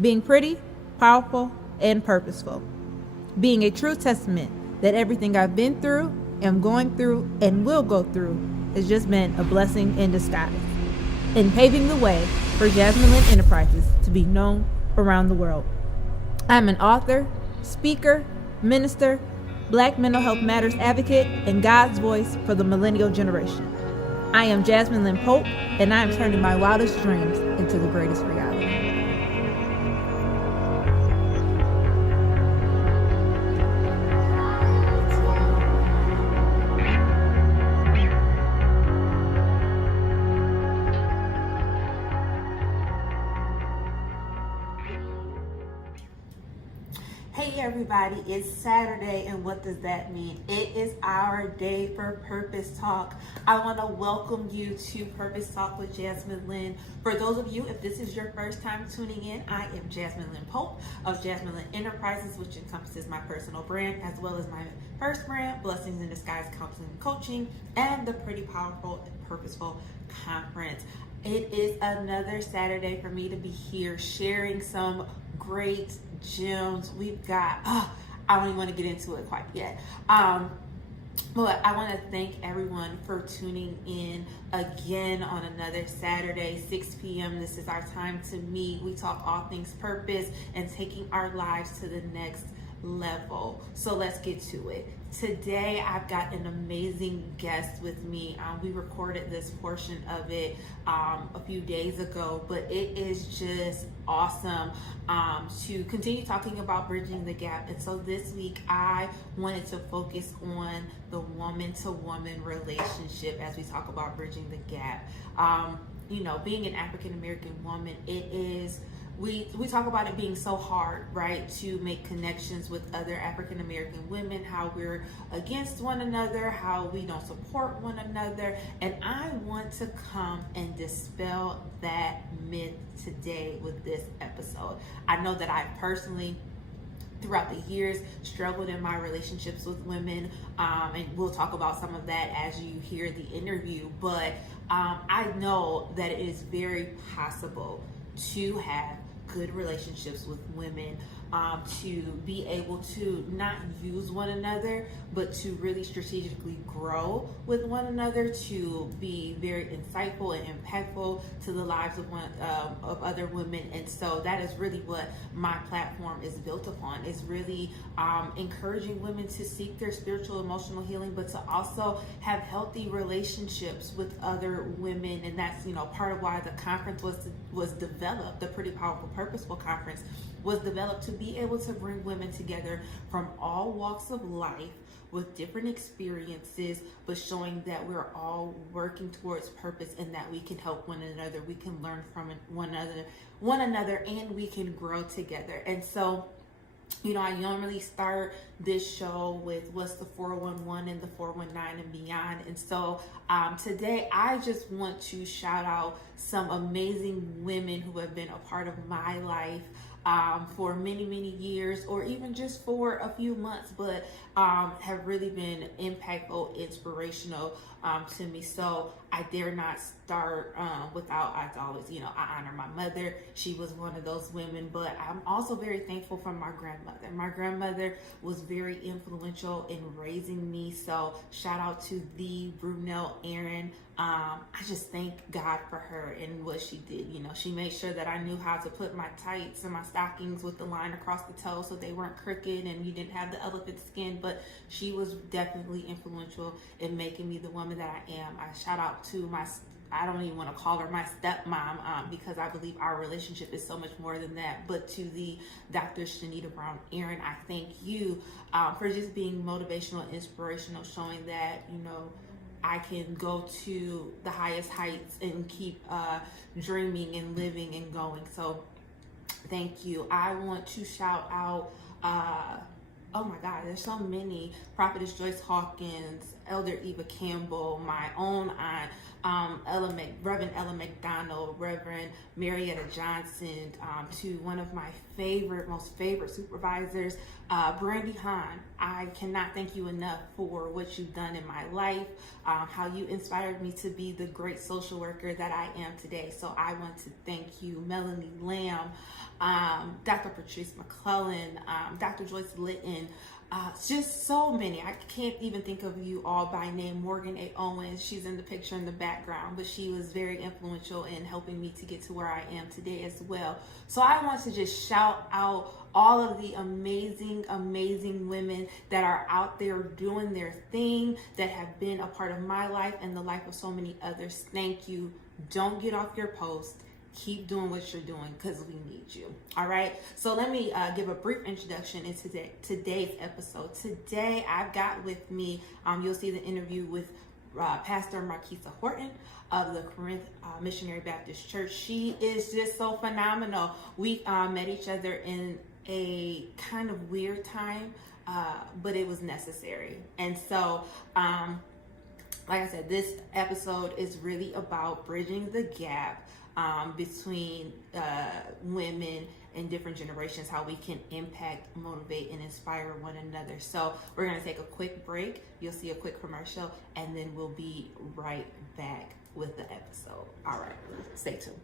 being pretty, powerful, and purposeful, being a true testament that everything I've been through, am going through, and will go through has just been a blessing in disguise, and paving the way for Jasmine Lynn Enterprises to be known around the world. I'm an author, speaker, minister, Black mental health matters advocate, and God's voice for the millennial generation. I am Jasmine Lynn Pope, and I am turning my wildest dreams into the greatest reality. Hey everybody, it's Saturday, and what does that mean? It is our day for Purpose Talk. I want to welcome you to Purpose Talk with Jasmine Lynn. For those of you, if this is your first time tuning in, I am Jasmine Lynn Pope of Jasmine Lynn Enterprises, which encompasses my personal brand as well as my first brand, Blessings in Disguise Counseling and Coaching, and the Pretty Powerful and Purposeful Conference. It is another Saturday for me to be here sharing some great gems. We've got, I don't even want to get into it quite yet. But I want to thank everyone for tuning in again on another Saturday, 6 p.m. This is our time to meet. We talk all things purpose and taking our lives to the next level. So let's get to it. Today, I've got an amazing guest with me. We recorded this portion of it a few days ago, but it is just awesome to continue talking about bridging the gap. And so this week, I wanted to focus on the woman-to-woman relationship as we talk about bridging the gap. Being an African-American woman, it is we talk about it being so hard, right, to make connections with other African American women, how we're against one another, how we don't support one another. And I want to come and dispel that myth today with this episode. I know that I personally, throughout the years, struggled in my relationships with women, and we'll talk about some of that as you hear the interview. But I know that it is very possible to have good relationships with women, to be able to not use one another, but to really strategically grow with one another, to be very insightful and impactful to the lives of other women. And so that is really what my platform is built upon. It's really encouraging women to seek their spiritual, emotional healing, but to also have healthy relationships with other women. And that's, part of why the conference was developed. The Pretty Powerful Purposeful Conference was developed to be able to bring women together from all walks of life with different experiences, but showing that we're all working towards purpose and that we can help one another, we can learn from one another, and we can grow together. And so, I normally start this show with what's the 411 and the 419 and beyond. And so today I just want to shout out some amazing women who have been a part of my life for many, many years, or even just for a few months, but have really been impactful, inspirational to me. So I dare not start without, as always, I honor my mother. She was one of those women, but I'm also very thankful for my grandmother. My grandmother was very influential in raising me. So shout out to the Brunel Aaron. I just thank God for her and what she did. She made sure that I knew how to put my tights and my stockings with the line across the toe so they weren't crooked and you didn't have the elephant skin. But she was definitely influential in making me the woman that I am. I shout out to I don't even want to call her my stepmom because I believe our relationship is so much more than that. But to the Dr. Shanita Brown Aaron, I thank you for just being motivational, inspirational, showing that, I can go to the highest heights and keep dreaming and living and going. So thank you. I want to shout out, oh my God, there's so many. Prophetess Joyce Hawkins, Elder Eva Campbell, my own aunt, Reverend Ella McDonald, Reverend Marietta Johnson, to one of my most favorite supervisors, Brandy Hahn. I cannot thank you enough for what you've done in my life, how you inspired me to be the great social worker that I am today. So I want to thank you, Melanie Lamb, Dr. Patrice McClellan, Dr. Joyce Litton, just so many. I can't even think of you all by name. Morgan A. Owens, she's in the picture in the background, but she was very influential in helping me to get to where I am today as well. So I want to just shout out all of the amazing, amazing women that are out there doing their thing, that have been a part of my life and the life of so many others. Thank you. Don't get off your post. Keep doing what you're doing, because we need you. All right. So let me give a brief introduction into today's episode. Today, I've got with me, you'll see the interview with Pastor Marquisa Horton of the Corinth Missionary Baptist Church. She is just so phenomenal. We met each other in a kind of weird time, but it was necessary. And so, like I said, this episode is really about bridging the gap between women in different generations, how we can impact, motivate, and inspire one another. So we're going to take a quick break. You'll see a quick commercial, and then we'll be right back with the episode. All right, stay tuned.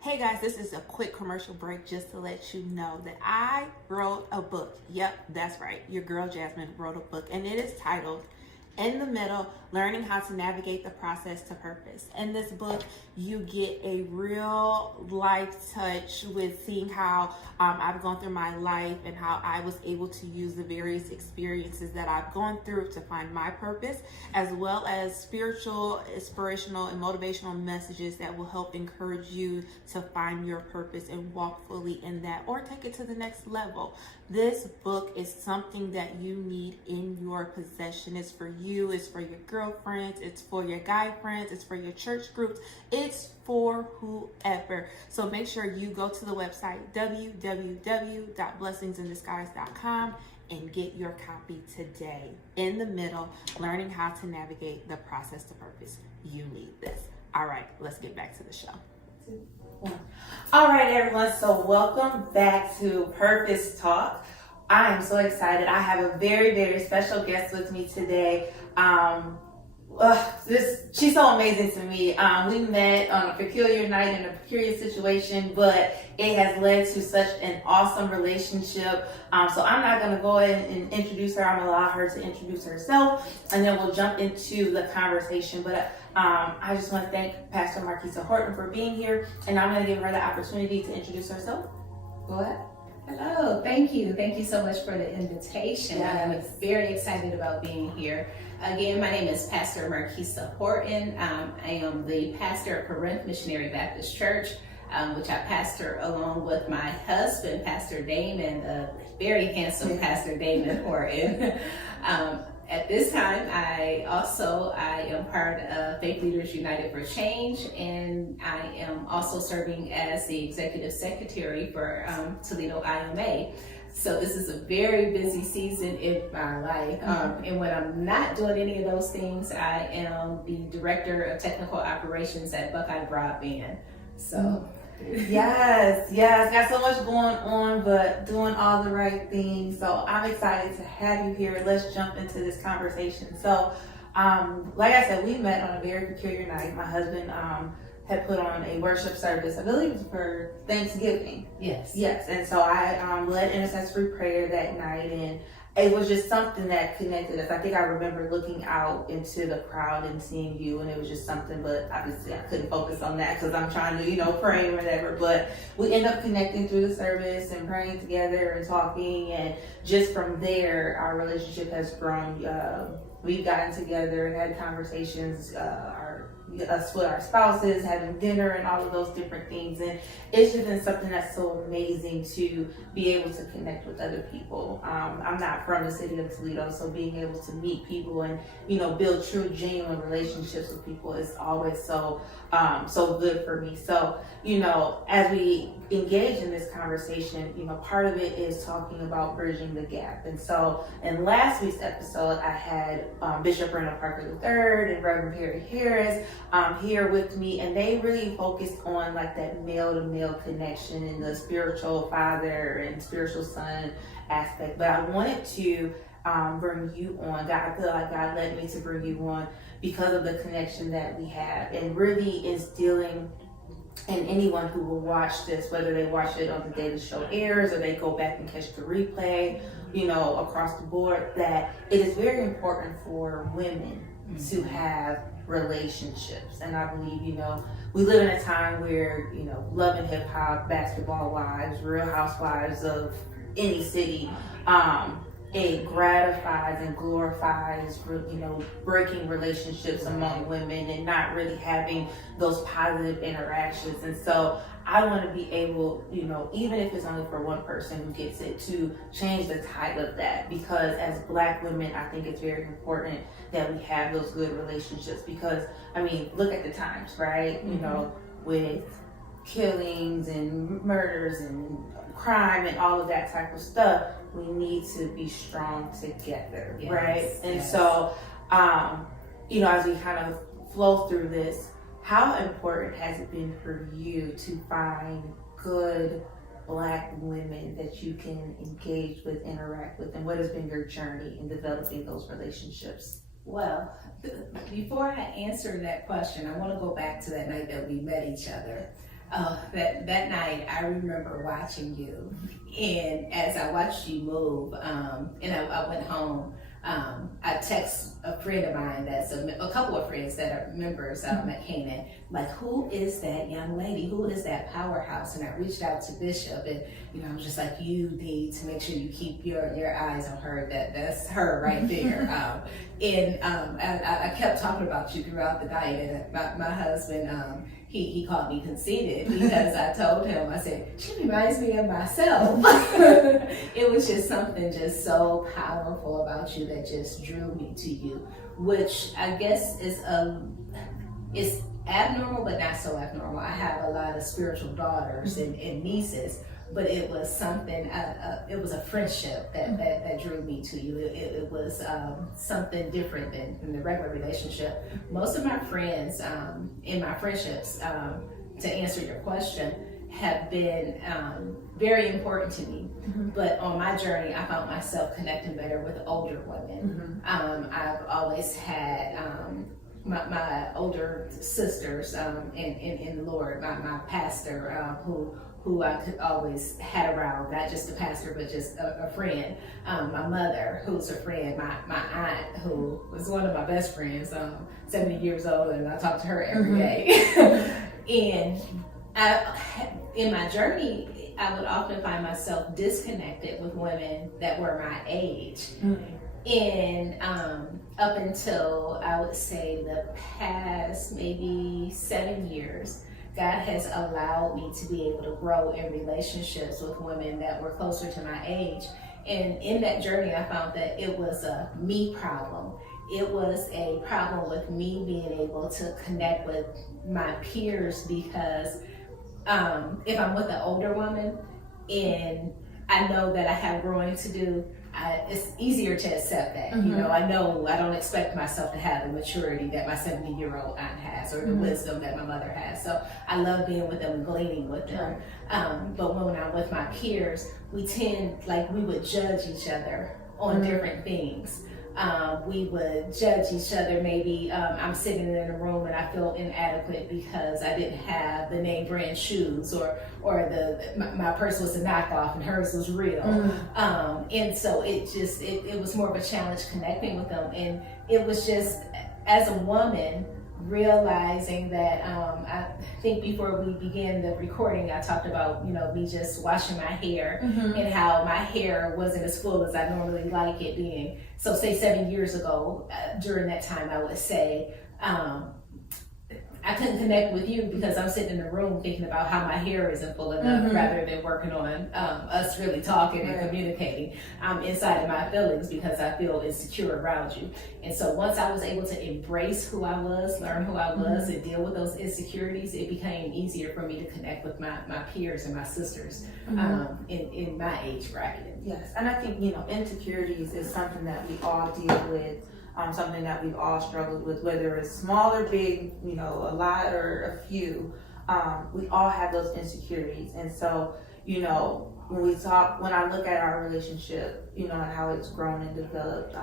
Hey guys, this is a quick commercial break just to let you know that I wrote a book. Yep, that's right. Your girl Jasmine wrote a book, and it is titled In the Middle, Learning How to Navigate the Process to Purpose. In this book, you get a real life touch with seeing how I've gone through my life and how I was able to use the various experiences that I've gone through to find my purpose, as well as spiritual, inspirational, and motivational messages that will help encourage you to find your purpose and walk fully in that, or take it to the next level. This book is something that you need in your possession. It's for you, it's for your girlfriends, it's for your guy friends, it's for your church groups, it's for whoever. So make sure you go to the website www.blessingsinthesky.com and get your copy today. In the Middle, Learning How to Navigate the Process to Purpose. You need this. All right, let's get back to the show. All right, everyone. So welcome back to Purpose Talk. I am so excited. I have a very, very special guest with me today. She's so amazing to me. We met on a peculiar night in a peculiar situation, but it has led to such an awesome relationship. So I'm not going to go ahead and introduce her. I'm going to allow her to introduce herself, and then we'll jump into the conversation. But I just want to thank Pastor Marquisa Horton for being here, and I'm going to give her the opportunity to introduce herself. Go ahead. Hello, thank you. Thank you so much for the invitation. Yes. I'm very excited about being here. Again, my name is Pastor Marquisa Horton. I am the pastor of Corinth Missionary Baptist Church, which I pastor along with my husband, Pastor Damon, very handsome Pastor Damon Horton. At this time, I am part of Faith Leaders United for Change, and I am also serving as the executive secretary for Toledo IMA. So this is a very busy season in my life. And when I'm not doing any of those things, I am the director of technical operations at Buckeye Broadband. So. Yes, got so much going on, but doing all the right things. So I'm excited to have you here. Let's jump into this conversation. So, like I said, we met on a very peculiar night. My husband had put on a worship service, I believe it was for Thanksgiving. Yes. And so I led intercessory prayer that night, and it was just something that connected us. I think I remember looking out into the crowd and seeing you, and it was just something, but obviously I couldn't focus on that because I'm trying to, pray or whatever. But we end up connecting through the service and praying together and talking, and just from there, our relationship has grown. We've gotten together and had conversations. Our us with our spouses, having dinner and all of those different things. And it's just been something that's so amazing to be able to connect with other people. I'm not from the city of Toledo, so being able to meet people and, build true, genuine relationships with people is always so good for me. So, as we engage in this conversation, part of it is talking about bridging the gap. And so in last week's episode, I had Bishop Randall Parker III and Reverend Perry Harris here with me, and they really focused on like that male to male connection and the spiritual father and spiritual son aspect. But I wanted to bring you on. I feel like God led me to bring you on because of the connection that we have, and really instilling in anyone who will watch this, whether they watch it on the day the show airs or they go back and catch the replay, across the board, that it is very important for women to have relationships. And I believe, we live in a time where, Love and Hip Hop, Basketball Wives, Real Housewives of any city, it gratifies and glorifies, breaking relationships among women and not really having those positive interactions. And so I want to be able, even if it's only for one person who gets it, to change the tide of that. Because as Black women, I think it's very important that we have those good relationships. Because, look at the times, right? With killings and murders and crime and all of that type of stuff, we need to be strong together, yes, right? And so, as we kind of flow through this, how important has it been for you to find good Black women that you can engage with, interact with, and what has been your journey in developing those relationships? Well, before I answer that question, I want to go back to that night that we met each other. That night, I remember watching you, and as I watched you move, and I went home, I text a friend of mine that's a couple of friends that are members at Canaan, like, who is that young lady? Who is that powerhouse? And I reached out to Bishop, and I was just like, you need to make sure you keep your eyes on her. That's her right there. I kept talking about you throughout the night, and my husband, he called me conceited because I told him, I said, she reminds me of myself. It was just something just so powerful about you that just drew me to you, which I guess is abnormal, but not so abnormal. I have a lot of spiritual daughters and nieces, but it was something, it was a friendship that drew me to you. It was something different than the regular relationship. Most of my friends in my friendships, to answer your question, have been very important to me. But on my journey, I found myself connecting better with older women. I've always had my older sisters in the Lord, my pastor, who I could always had around, not just a pastor, but just a friend. My mother, who's a friend, my aunt, who was one of my best friends, 70 years old, and I talk to her every day. And in my journey, I would often find myself disconnected with women that were my age. And up until, I would say, the past maybe 7 years, God has allowed me to be able to grow in relationships with women that were closer to my age. And in that journey, I found that it was a me problem. It was a problem with me being able to connect with my peers, because if I'm with an older woman and I know that I have growing to do, it's easier to accept that. I know I don't expect myself to have the maturity that my 70-year-old aunt has, or the wisdom that my mother has. So I love being with them and gleaning with them. But when I'm with my peers, we would judge each other on different things. We would judge each other. Maybe I'm sitting in a room and I feel inadequate because I didn't have the name brand shoes, or my purse was a knockoff and hers was real. And so it was more of a challenge connecting with them. And it was just, as a woman, realizing that I think before we began the recording, I talked about me just washing my hair, and how my hair wasn't as full as I normally like it being. So say 7 years ago, during that time, I would say I couldn't connect with you because I'm sitting in the room thinking about how my hair isn't full enough rather than working on us really talking and communicating. I'm inside of my feelings because I feel insecure around you. And so once I was able to embrace who I was, learn who I was, and deal with those insecurities, it became easier for me to connect with my peers and my sisters in my age bracket. Yes, and I think, insecurities is something that we all deal with. Something that we've all struggled with, whether it's small or big, a lot or a few, we all have those insecurities. And so, when I look at our relationship, and how it's grown and developed,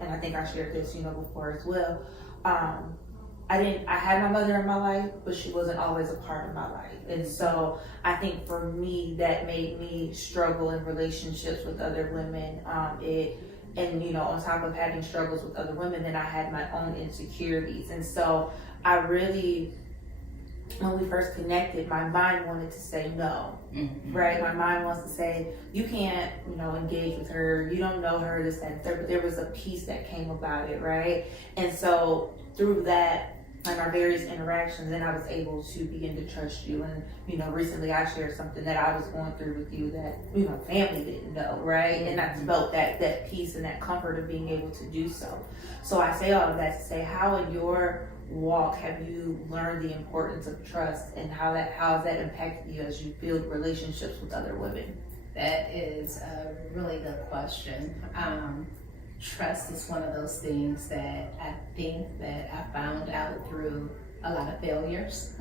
and I think I shared this, before as well. I had my mother in my life, but she wasn't always a part of my life. And so I think for me, that made me struggle in relationships with other women. And on top of having struggles with other women, then I had my own insecurities. And so I really, when we first connected, my mind wanted to say no, right? My mind wants to say, you can't, engage with her. You don't know her, this, that, and third. But there was a peace that came about it, right? And so through that, and our various interactions, then I was able to begin to trust you. And, recently I shared something that I was going through with you that, family didn't know, right? And I felt that peace and that comfort of being able to do so. So I say all of that to say, how in your walk have you learned the importance of trust, and how has that impacted you as you build relationships with other women? That is a really good question. Trust is one of those things that I think that I found out through a lot of failures.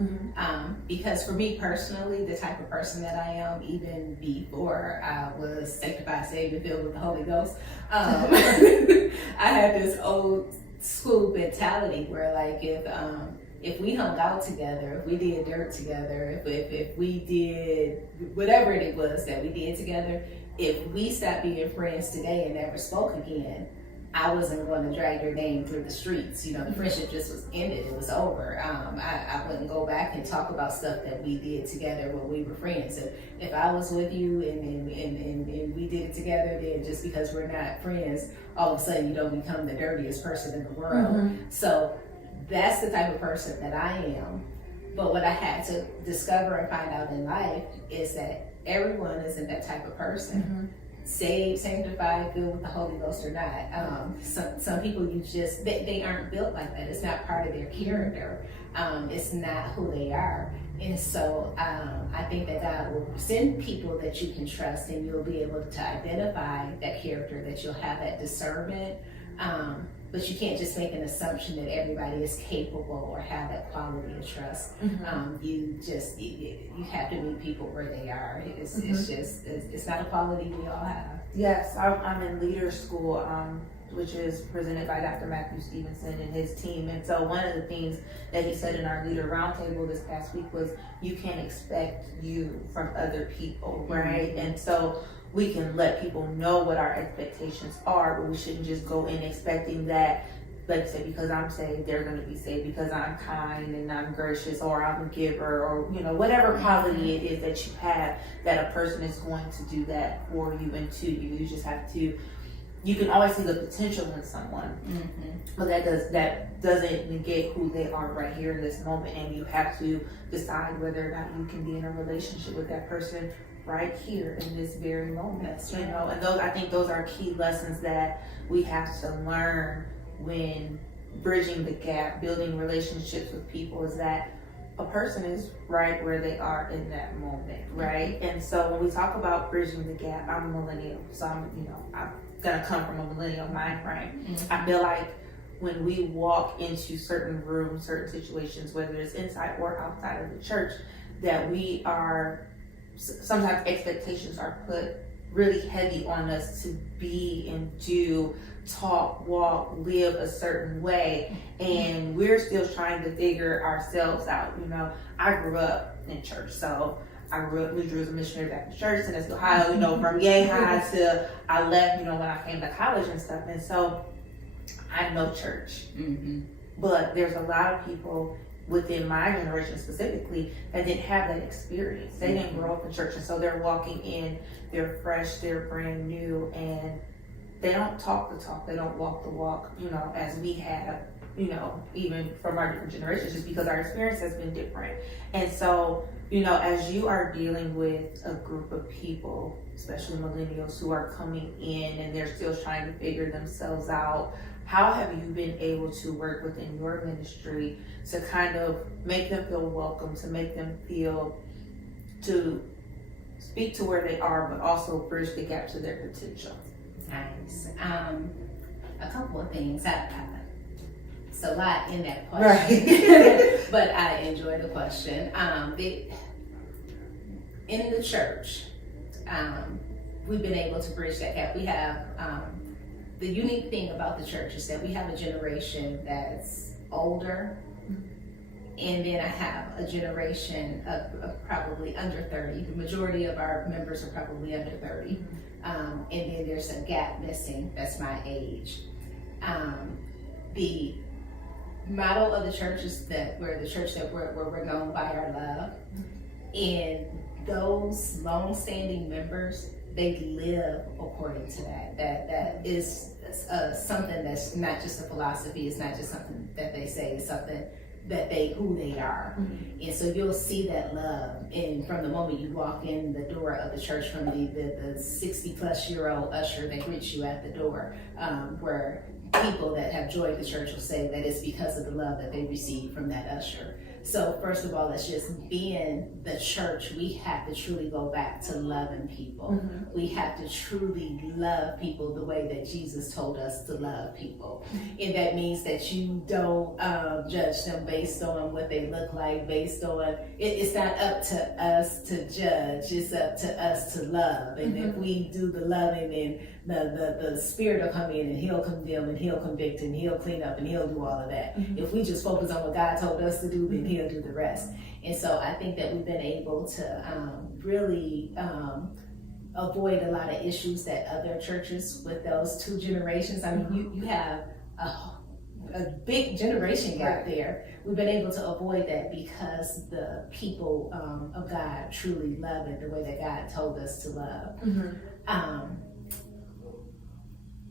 Because for me personally, the type of person that I am, even before I was sanctified, saved, and filled with the Holy Ghost, I had this old school mentality where, like, if we hung out together, if we did dirt together, if we did whatever it was that we did together, if we stopped being friends today and never spoke again, I wasn't going to drag your name through the streets. The friendship just was ended. It was over. I wouldn't go back and talk about stuff that we did together when we were friends. If I was with you and we did it together, then just because we're not friends, all of a sudden you don't become the dirtiest person in the world. So that's the type of person that I am. But what I had to discover and find out in life is that everyone isn't that type of person. Saved, sanctified, filled with the Holy Ghost or not. Some people they aren't built like that. It's not part of their character. It's not who they are. And so I think that God will send people that you can trust, and you'll be able to identify that character, that you'll have that discernment. But you can't just make an assumption that everybody is capable or have that quality of trust. You have to meet people where they are. It's not a quality we all have. Yes, I'm in leader school, which is presented by Dr. Matthew Stevenson and his team. And so one of the things that he said in our leader roundtable this past week was, you can't expect you from other people, right? And so we can let people know what our expectations are, but we shouldn't just go in expecting that, like I said, because I'm saved, they're going to be saved, because I'm kind and I'm gracious, or I'm a giver, or whatever quality it is that you have, that a person is going to do that for you and to you. You just have to. You can always see the potential in someone, but that doesn't negate who they are right here in this moment, and you have to decide whether or not you can be in a relationship with that person right here in this very moment. And I think those are key lessons that we have to learn when bridging the gap, building relationships with people, is that a person is right where they are in that moment, right? And so when we talk about bridging the gap, I'm a millennial, so I'm gonna come from a millennial mind frame. I feel like when we walk into certain rooms, certain situations, whether it's inside or outside of the church, that we are, sometimes expectations are put really heavy on us to be and do, talk, walk, live a certain way, and we're still trying to figure ourselves out. I grew up in church, so I grew up in New Jerusalem Missionary Baptist Church in Tennessee, Ohio, from yay high to I left, when I came to college and stuff. And so I know church, but there's a lot of people within my generation specifically that didn't have that experience. They didn't grow up in church, and so they're walking in, they're fresh, they're brand new, and they don't talk the talk, they don't walk the walk, as we have. even from our different generations, just because our experience has been different. And so, as you are dealing with a group of people, especially millennials who are coming in and they're still trying to figure themselves out, how have you been able to work within your ministry to kind of make them feel welcome, to make them feel, to speak to where they are, but also bridge the gap to their potential? Nice. A couple of things. It's a lot in that question, right. But I enjoy the question. In the church, we've been able to bridge that gap. We have, the unique thing about the church is that we have a generation that's older, and then I have a generation of probably under 30. The majority of our members are probably under 30. And then there's a gap missing, that's my age. The motto of the church is that we're the church that we're known by our love. And those long-standing members, they live according to that. That is something that's not just a philosophy, it's not just something that they say, it's something that who they are. Mm-hmm. And so you'll see that love, and from the moment you walk in the door of the church, from the 60-plus-year-old usher that greets you at the door, where people that have joined the church will say that it's because of the love that they received from that usher. So first of all, it's just being the church, we have to truly go back to loving people. Mm-hmm. We have to truly love people the way that Jesus told us to love people. Mm-hmm. And that means that you don't judge them based on what they look like, based on, it's not up to us to judge, it's up to us to love. And mm-hmm. if we do the loving, then the Spirit will come in and He'll condemn and He'll convict and He'll clean up and He'll do all of that. Mm-hmm. If we just focus on what God told us to do, then He'll do the rest. And so I think that we've been able to really avoid a lot of issues that other churches with those two generations. I mean, you have a big generation gap there. We've been able to avoid that because the people of God truly love it the way that God told us to love. Mm-hmm.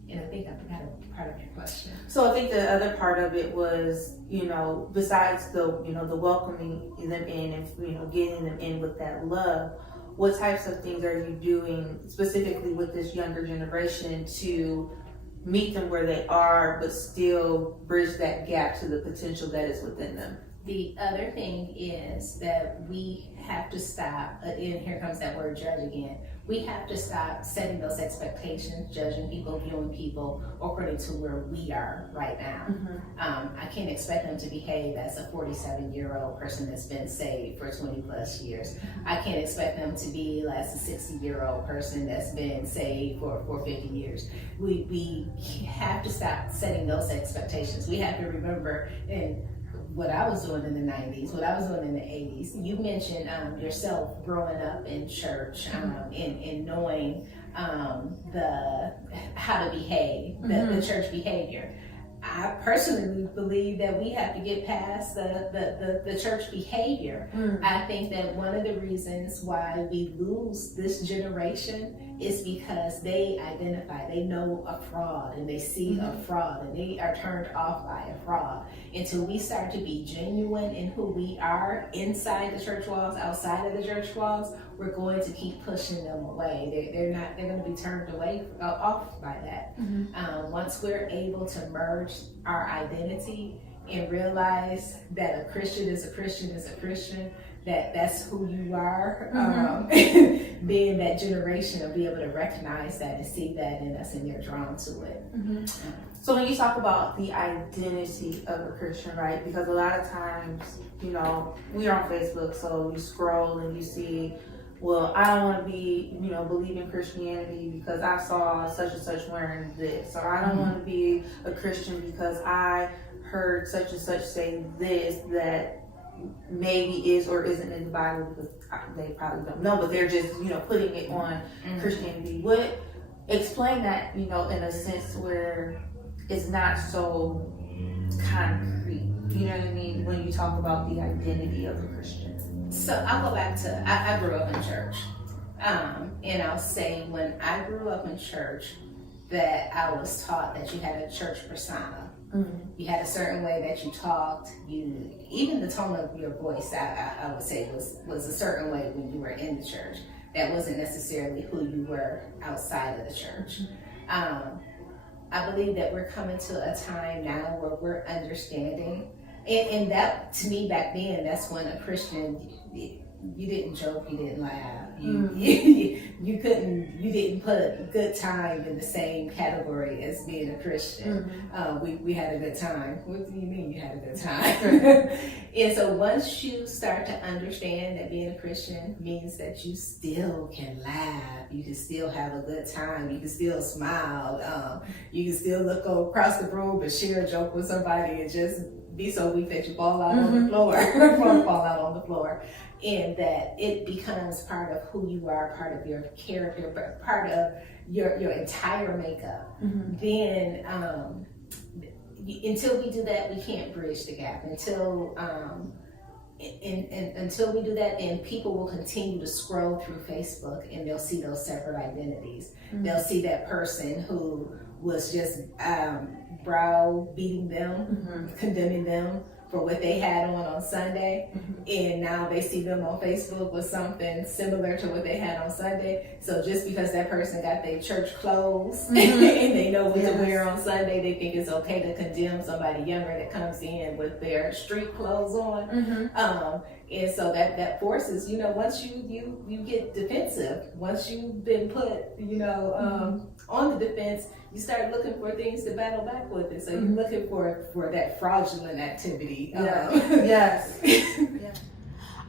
And I think I forgot a part of your question. So I think the other part of it was, besides the welcoming them in and, getting them in with that love, what types of things are you doing specifically with this younger generation to meet them where they are, but still bridge that gap to the potential that is within them? The other thing is that we have to stop, and here comes that word judge again. We have to stop setting those expectations, judging people, viewing people according to where we are right now. Mm-hmm. I can't expect them to behave as a 47-year-old person that's been saved for 20 plus years. Mm-hmm. I can't expect them to be as a 60-year-old person that's been saved for 50 years. We have to stop setting those expectations. We have to remember, and what I was doing in the 90s, what I was doing in the 80s. You mentioned yourself growing up in church and knowing how to behave, the church behavior. I personally believe that we have to get past the church behavior. I think that one of the reasons why we lose this generation is because they know a fraud, and they see a fraud, and they are turned off by a fraud. Until we start to be genuine in who we are inside the church walls, outside of the church walls, we're going to keep pushing them away. They're going to be turned off by that. Mm-hmm. Once we're able to merge our identity and realize that a Christian is a Christian is a Christian, that's who you are, then that generation will be able to recognize that and see that in us, and they're drawn to it. Mm-hmm. So when you talk about the identity of a Christian, right? Because a lot of times, we're on Facebook, so you scroll and you see, well, I don't want to be, believe in Christianity because I saw such and such wearing this, or I don't want to be a Christian because I heard such and such say this that maybe is or isn't in the Bible, because they probably don't know, but they're just, putting it on Christianity. Explain that, in a sense where it's not so concrete, you know what I mean, when you talk about the identity of a Christian. So I'll go back to, I grew up in church. And I'll say when I grew up in church that I was taught that you had a church persona. You had a certain way that you talked. Even the tone of your voice, I would say, was a certain way when you were in the church. That wasn't necessarily who you were outside of the church. I believe that we're coming to a time now where we're understanding, and that, to me, back then, that's when a Christian, you didn't joke, you didn't laugh, you didn't put a good time in the same category as being a Christian. We had a good time. What do you mean you had a good time? And so once you start to understand that being a Christian means that you still can laugh, you can still have a good time, you can still smile, you can still look across the room and share a joke with somebody and just be so weak that you fall out on the floor, fall out on the floor, and that it becomes part of who you are, part of your character, part of your entire makeup. Then until we do that, we can't bridge the gap. Until we do that, then people will continue to scroll through Facebook and they'll see those separate identities. They'll see that person who was just browbeating them, condemning them for what they had on Sunday, and now they see them on Facebook with something similar to what they had on Sunday. So just because that person got their church clothes and they know what to wear on Sunday, they think it's okay to condemn somebody younger that comes in with their street clothes on. And so that forces, once you get defensive, once you've been put, on the defense, you start looking for things to battle back with it. So you're looking for that fraudulent activity. Yes.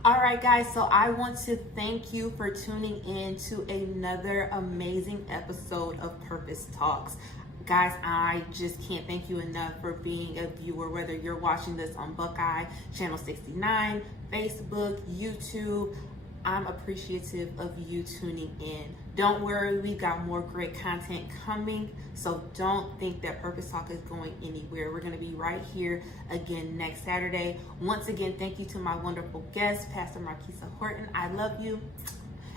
All right, guys, so I want to thank you for tuning in to another amazing episode of Purpose Talks. Guys, I just can't thank you enough for being a viewer, whether you're watching this on Buckeye, Channel 69, Facebook, YouTube. I'm appreciative of you tuning in. Don't worry, we've got more great content coming, so don't think that Purpose Talk is going anywhere. We're going to be right here again next Saturday. Once again, thank you to my wonderful guest, Pastor Marquisa Horton. I love you,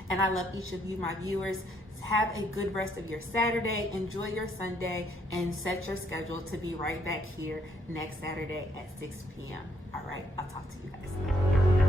and I love each of you, my viewers. Have a good rest of your Saturday. Enjoy your Sunday, and set your schedule to be right back here next Saturday at 6 p.m. All right, I'll talk to you guys.